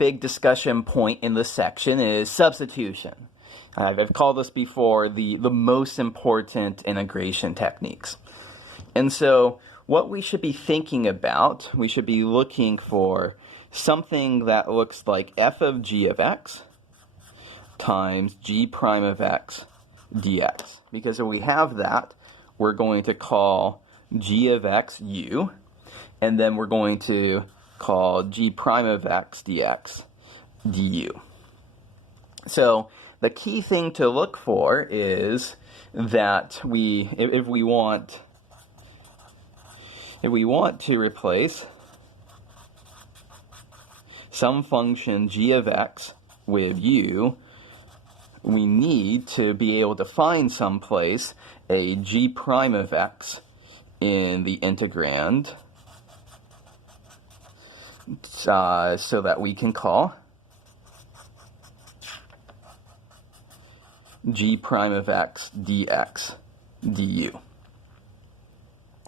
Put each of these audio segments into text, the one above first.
big discussion point in this section is substitution. I've called this before the most important integration techniques. And so what we should be thinking about, we should be looking for something that looks like f of g of x times g prime of x dx. Because if we have that, we're going to call g of x u, and then we're going to call g prime of x dx du. So the key thing to look for is that if we want to replace some function g of x with u, we need to be able to find someplace a g prime of x in the integrand, so that we can call g prime of x dx du.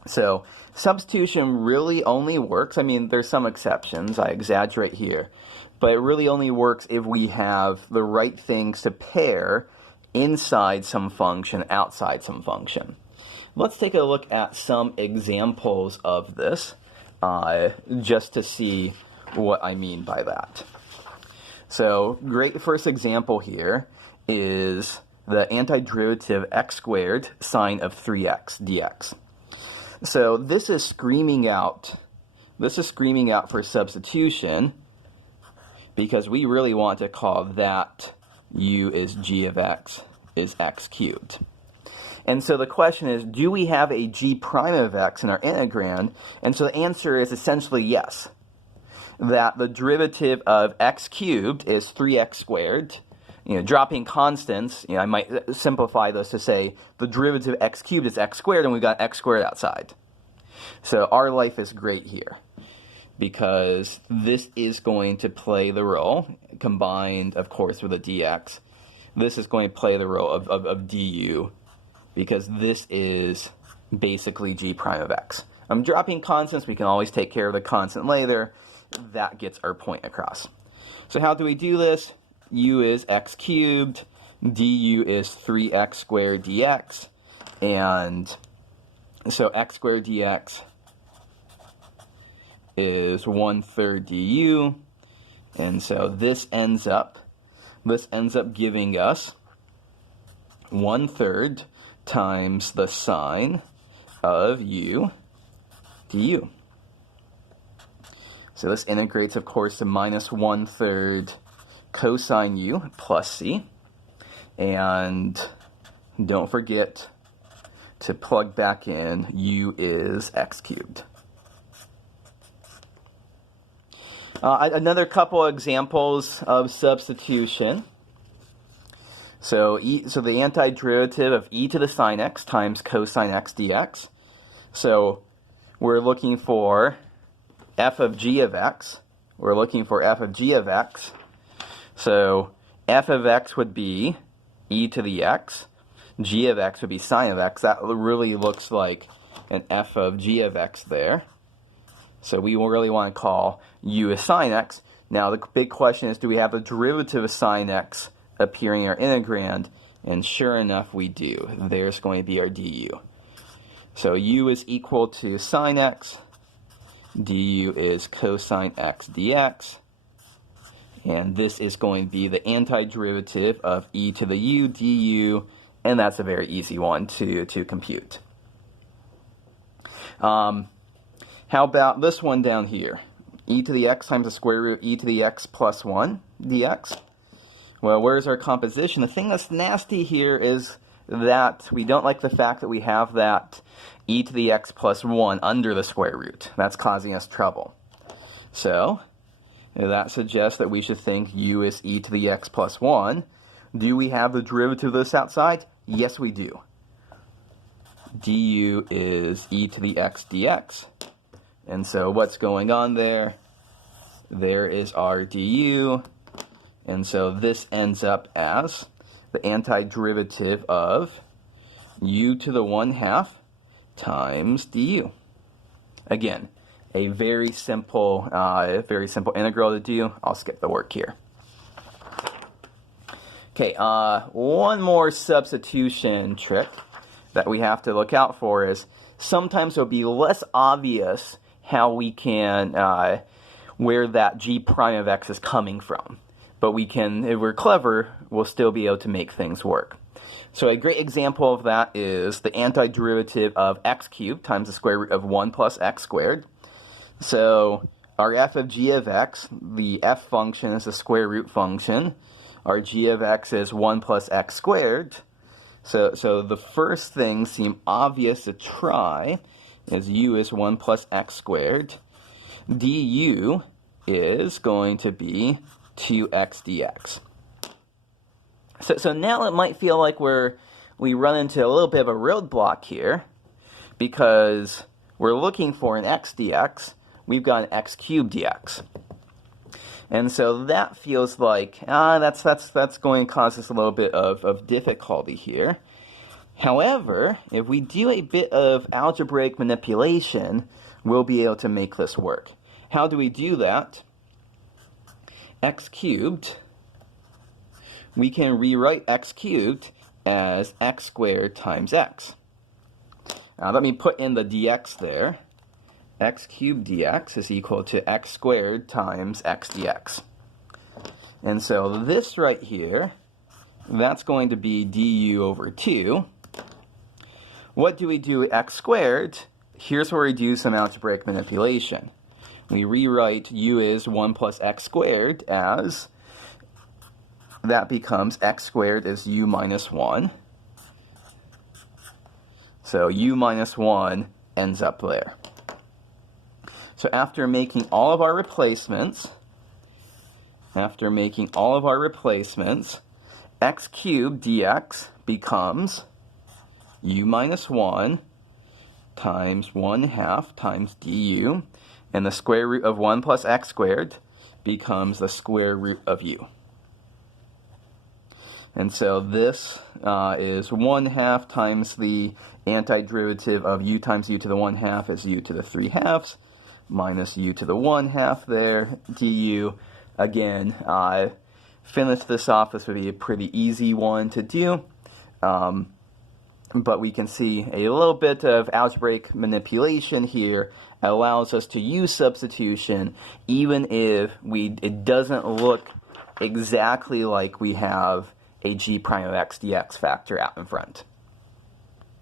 So substitution really only works, I mean, there's some exceptions, I exaggerate here, but it really only works if we have the right things to pair inside some function, outside some function. Let's take a look at some examples of this, just to see what I mean by that. So, great first example here is the antiderivative x squared sine of 3x dx. So this is screaming out for substitution, because we really want to call that u is g of x is x cubed. And so the question is, do we have a g prime of x in our integrand? And so the answer is essentially yes. That the derivative of x cubed is 3x squared. Dropping constants, I might simplify this to say the derivative of x cubed is x squared, and we've got x squared outside. So our life is great here, because this is going to play the role, combined, of course, with a dx. This is going to play the role of du, because this is basically g prime of x. I'm dropping constants. We can always take care of the constant later. That gets our point across. So how do we do this? U is x cubed, du is 3x squared dx, and so x squared dx is 1/3 du, and so this ends up giving us 1/3 times the sine of u du. So this integrates, of course, to minus 1/3 cosine u plus c, and don't forget to plug back in u is x cubed. Another couple examples of substitution. So the antiderivative of e to the sine x times cosine x dx. So we're looking for f of g of x. We're looking for f of g of x. So f of x would be e to the x. G of x would be sine of x. That really looks like an f of g of x there. So we really want to call u as sine x. Now the big question is, do we have the derivative of sine x appearing in our integrand? And sure enough, we do. There's going to be our du. So u is equal to sine x. Du is cosine x dx. And this is going to be the antiderivative of e to the u du, and that's a very easy one to compute. How about this one down here? E to the x times the square root e to the x plus 1 dx. Well, where's our composition? The thing that's nasty here is that we don't like the fact that we have that e to the x plus 1 under the square root. That's causing us trouble. So that suggests that we should think u is e to the x plus 1. Do we have the derivative of this outside? Yes, we do. Du is e to the x dx. And so what's going on there? There is our du. And so this ends up as the antiderivative of u to the 1/2 times du. Again, a very simple integral to do. I'll skip the work here. Okay, one more substitution trick that we have to look out for is sometimes it'll be less obvious how we can, where that g prime of x is coming from. But we can, if we're clever, we'll still be able to make things work. So a great example of that is the antiderivative of x cubed times the square root of 1 plus x squared. So our f of g of x, the f function is a square root function. Our g of x is 1 plus x squared. So the first thing seem obvious to try is u is 1 plus x squared. Du is going to be 2x dx. So now it might feel like we run into a little bit of a roadblock here because we're looking for an x dx. We've got an x cubed dx. And so that feels like, that's going to cause us a little bit of difficulty here. However, if we do a bit of algebraic manipulation, we'll be able to make this work. How do we do that? X cubed, we can rewrite x cubed as x squared times x. Now let me put in the dx there. X cubed dx is equal to x squared times x dx. And so this right here, that's going to be du over 2. What do we do with x squared? Here's where we do some algebraic manipulation. We rewrite u is 1 plus x squared as, that becomes x squared is u minus 1. So u minus 1 ends up there. So after making all of our replacements, x cubed dx becomes u minus 1 times 1/2 times du, and the square root of 1 plus x squared becomes the square root of u. And so this is 1/2 times the antiderivative of u times u to the 1/2 is u to the 3/2 minus u to the 1/2 there, du. Again, finish this off. This would be a pretty easy one to do. But we can see a little bit of algebraic manipulation here allows us to use substitution even if it doesn't look exactly like we have a g prime of x dx factor out in front.